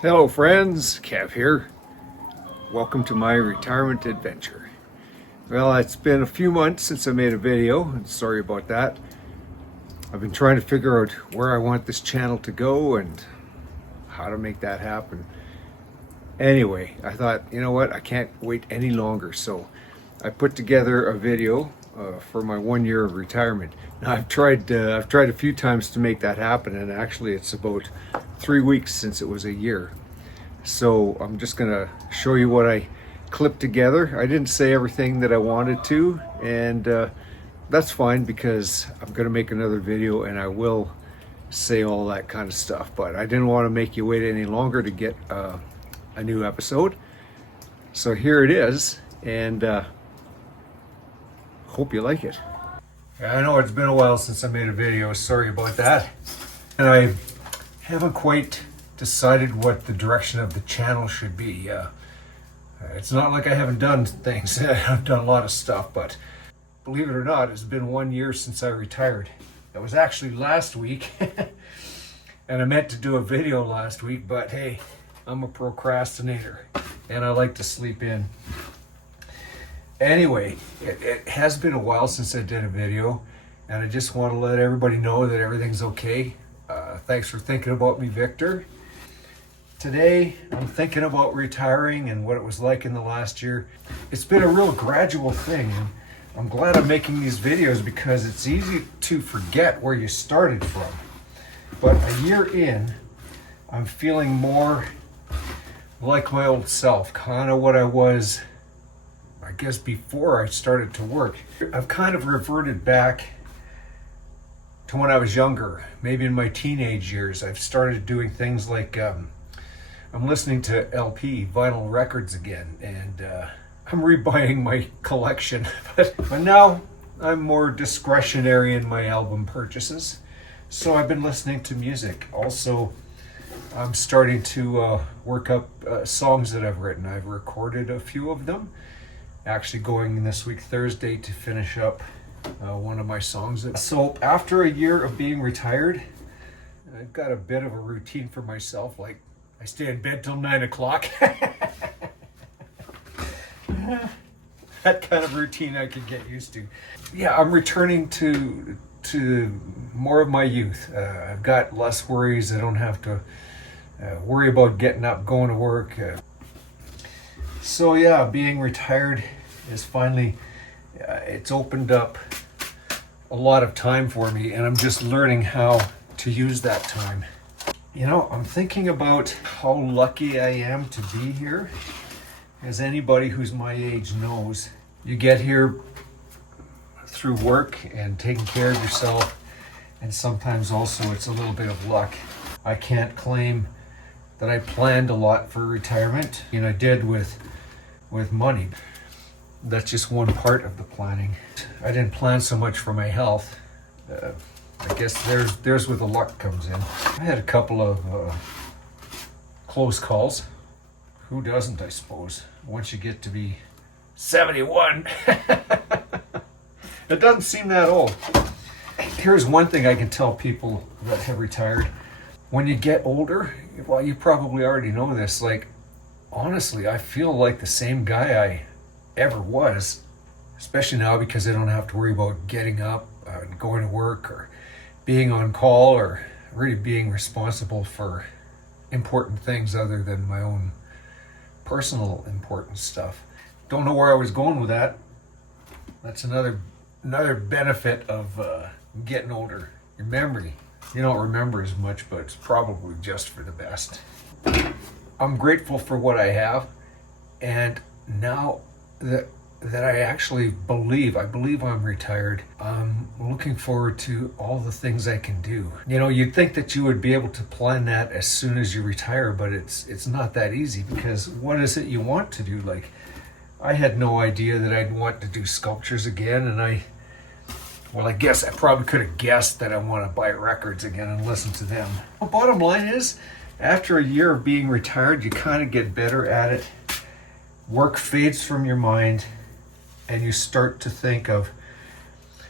Hello friends, Kev here. Welcome to my retirement adventure. Well, it's been a few months since I made a video, and sorry about that. I've been trying to figure out where I want this channel to go and how to make that happen. Anyway, I thought, you know what, I can't wait any longer, so I put together a video for my 1 year of retirement. Now I've tried a few times to make that happen, and actually it's about 3 weeks since it was a year. So I'm just gonna show you what I clipped together. I didn't say everything that I wanted to, and that's fine because I'm gonna make another video and I will say all that kind of stuff. But I didn't want to make you wait any longer to get a new episode. So here it is, and hope you like it. I know it's been a while since I made a video, sorry about that. And I haven't quite decided what the direction of the channel should be. It's not like I haven't done things. I've done a lot of stuff, but believe it or not, it's been 1 year since I retired. It was actually last week, and I meant to do a video last week, but hey, I'm a procrastinator, and I like to sleep in. Anyway, it has been a while since I did a video, and I just want to let everybody know that everything's okay. Thanks for thinking about me, Victor. Today, I'm thinking about retiring and what it was like in the last year. It's been a real gradual thing, and I'm glad I'm making these videos because it's easy to forget where you started from. But a year in, I'm feeling more like my old self, kind of what I was, I guess, before I started to work. I've kind of reverted back to when I was younger, maybe in my teenage years. I've started doing things like I'm listening to LP vinyl records again, and I'm rebuying my collection. but now I'm more discretionary in my album purchases, so I've been listening to music. Also, I'm starting to work up songs that I've written. I've recorded a few of them, actually going this week Thursday to finish up one of my songs. So after a year of being retired, I've got a bit of a routine for myself. Like, I stay in bed till 9 o'clock. That kind of routine I could get used to. Yeah, I'm returning to more of my youth. I've got less worries. I don't have to worry about getting up, going to work. So yeah, being retired is finally, it's opened up a lot of time for me, and I'm just learning how to use that time. You know, I'm thinking about how lucky I am to be here. As anybody who's my age knows, you get here through work and taking care of yourself, and sometimes also it's a little bit of luck. I can't claim that I planned a lot for retirement, and I did with money. That's just one part of the planning. I didn't plan so much for my health. I guess there's where the luck comes in. I had a couple of close calls. Who doesn't, I suppose, once you get to be 71. It doesn't seem that old. Here's one thing I can tell people that have retired. When you get older, well, you probably already know this, like, honestly, I feel like the same guy I ever was, especially now because I don't have to worry about getting up and going to work or being on call or really being responsible for important things other than my own personal important stuff. Don't know where I was going with that. That's another benefit of getting older. Your memory, you don't remember as much, but it's probably just for the best. I'm grateful for what I have, and now that I actually believe I'm retired, I'm looking forward to all the things I can do. You know, you'd think that you would be able to plan that as soon as you retire, but it's not that easy, because what is it you want to do? Like, I had no idea that I'd want to do sculptures again, and I guess I probably could have guessed that I want to buy records again and listen to them. The bottom line is, after a year of being retired, you kind of get better at it. Work fades from your mind, and you start to think of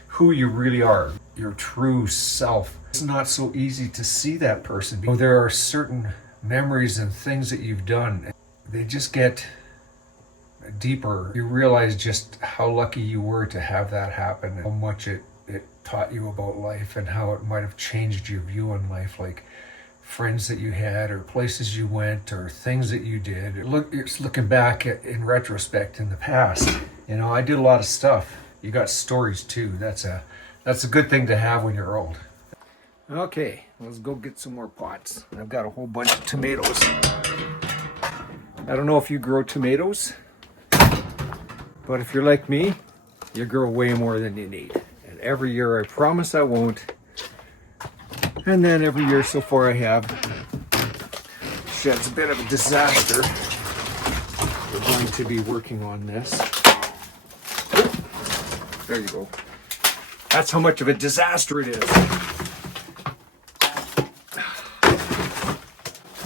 who you really are, your true self. It's not so easy to see that person. There are certain memories and things that you've done, they just get deeper. You realize just how lucky you were to have that happen, and how much it taught you about life and how it might have changed your view on life, like friends that you had or places you went or things that you did. It's looking back in retrospect in the past. You know, I did a lot of stuff. You got stories too. That's a good thing to have when you're old. Okay, let's go get some more pots. I've got a whole bunch of tomatoes. I don't know if you grow tomatoes, but if you're like me, you grow way more than you need. And every year I promise I won't. And then every year so far I have. Shed's a bit of a disaster. We're going to be working on this. There you go. That's how much of a disaster it is.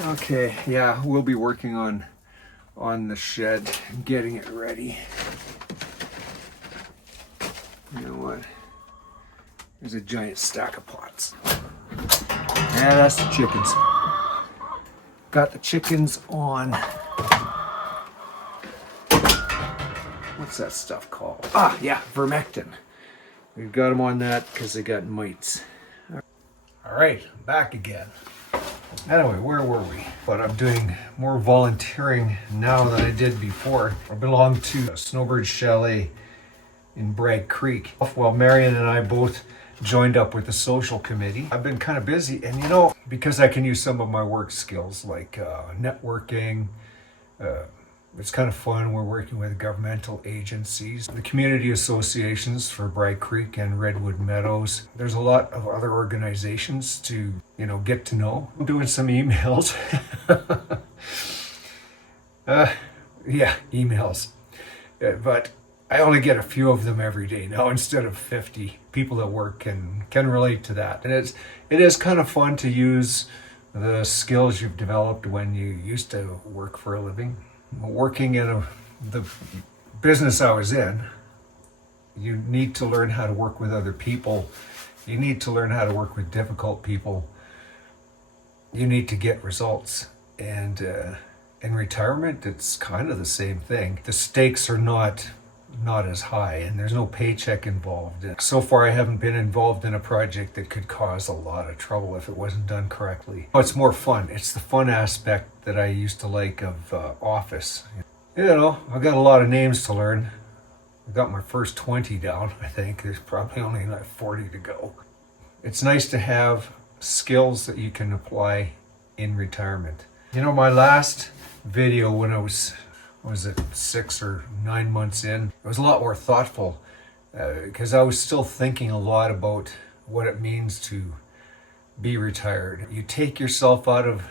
Okay, yeah, we'll be working on the shed and getting it ready. You know what? There's a giant stack of pots. Yeah, that's the chickens. Got the chickens on. What's that stuff called? Ah, yeah, vermectin. We've got them on that because they got mites. All right, back again. Anyway, where were we? But I'm doing more volunteering now than I did before. I belong to Snowbird Chalet in Bragg Creek. Well, Marion and I both joined up with the social committee. I've been kind of busy, and you know, because I can use some of my work skills like networking, it's kind of fun. We're working with governmental agencies, the community associations for Bragg Creek and Redwood Meadows. There's a lot of other organizations to, you know, get to know. I'm doing some emails. Yeah, emails. But I only get a few of them every day now instead of 50. People that work can relate to that. And it is kind of fun to use the skills you've developed when you used to work for a living. Working in the business I was in, you need to learn how to work with other people. You need to learn how to work with difficult people. You need to get results. And in retirement, it's kind of the same thing. The stakes are not as high, and there's no paycheck involved. So far, I haven't been involved in a project that could cause a lot of trouble if it wasn't done correctly. It's more fun. It's the fun aspect that I used to like of office. You know, I've got a lot of names to learn. I got my first 20 down, I think. There's probably only like 40 to go. It's nice to have skills that you can apply in retirement. You know, my last video when I was it 6 or 9 months in, it was a lot more thoughtful because I was still thinking a lot about what it means to be retired. You take yourself out of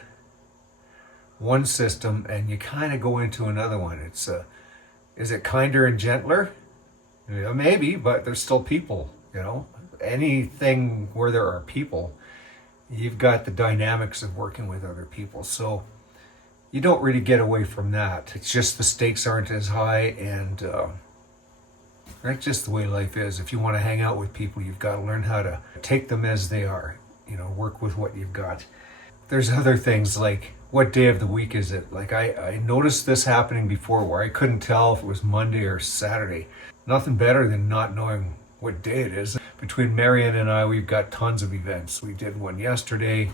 one system and you kind of go into another one. It's is it kinder and gentler? Yeah, maybe, but there's still people, you know. Anything where there are people, you've got the dynamics of working with other people. So you don't really get away from that. It's just the stakes aren't as high, and that's just the way life is. If you want to hang out with people, you've got to learn how to take them as they are, you know, work with what you've got. There's other things like, what day of the week is it? Like I noticed this happening before where I couldn't tell if it was Monday or Saturday. Nothing better than not knowing what day it is. Between Marion and I, we've got tons of events. We did one yesterday.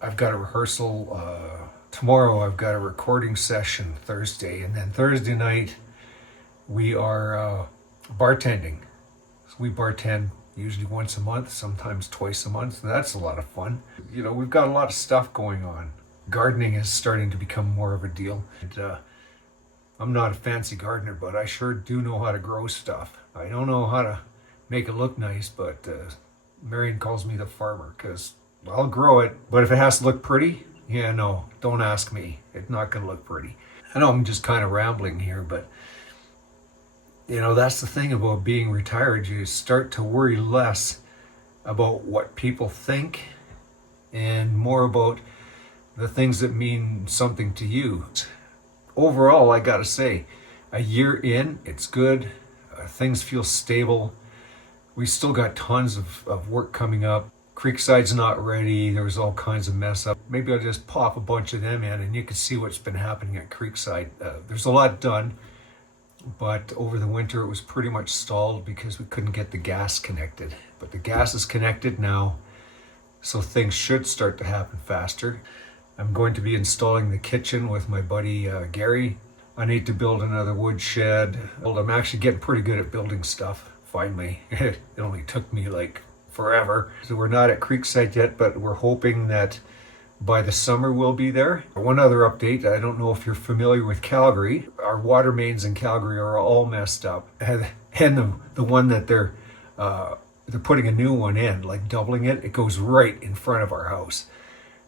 I've got a rehearsal tomorrow. I've got a recording session Thursday, and then Thursday night we are bartending. So we bartend usually once a month, sometimes twice a month. And that's a lot of fun. You know, we've got a lot of stuff going on. Gardening is starting to become more of a deal. And, I'm not a fancy gardener, but I sure do know how to grow stuff. I don't know how to make it look nice, but Marion calls me the farmer because I'll grow it. But if it has to look pretty, yeah, no, don't ask me. It's not going to look pretty. I know I'm just kind of rambling here, but you know, that's the thing about being retired. You start to worry less about what people think and more about the things that mean something to you. Overall, I gotta say, a year in, it's good. Things feel stable. We still got tons of work coming up. Creekside's not ready. There was all kinds of mess up. maybe I'll just pop a bunch of them in and you can see what's been happening at Creekside. There's a lot done, but over the winter it was pretty much stalled because we couldn't get the gas connected. But the gas is connected now, so things should start to happen faster. I'm going to be installing the kitchen with my buddy Gary. I need to build another wood shed. I'm actually getting pretty good at building stuff, finally. It only took me like forever. So we're not at Creekside yet, but we're hoping that by the summer we'll be there. One other update, I don't know if you're familiar with Calgary. Our water mains in Calgary are all messed up. And the one that they're putting a new one in, like doubling it, it goes right in front of our house.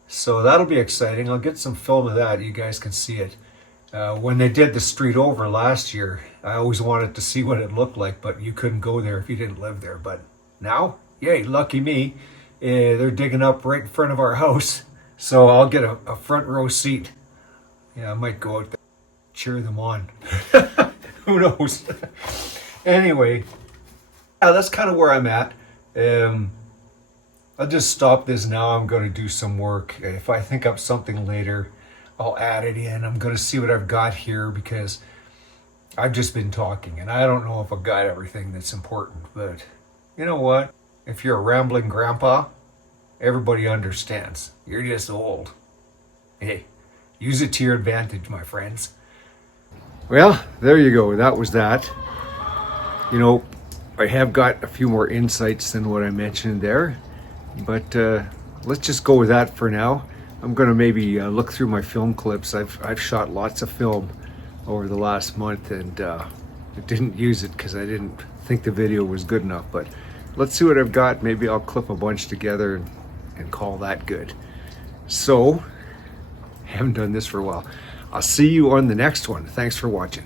So that'll be exciting. I'll get some film of that. You guys can see it. When they did the street over last year, I always wanted to see what it looked like, but you couldn't go there if you didn't live there. But now, yay, lucky me, they're digging up right in front of our house. So I'll get a front row seat. Yeah, I might go out there, cheer them on. Who knows? Anyway, yeah, that's kind of where I'm at. I'll just stop this now. I'm going to do some work. If I think up something later, I'll add it in. I'm going to see what I've got here because I've just been talking and I don't know if I've got everything that's important. But you know what? If you're a rambling grandpa, everybody understands. You're just old. Hey, use it to your advantage, my friends. Well, there you go. That was that. You know, I have got a few more insights than what I mentioned there. But let's just go with that for now. I'm going to maybe look through my film clips. I've shot lots of film over the last month and I didn't use it because I didn't think the video was good enough. But let's see what I've got. Maybe I'll clip a bunch together and call that good. So, I haven't done this for a while. I'll see you on the next one. Thanks for watching.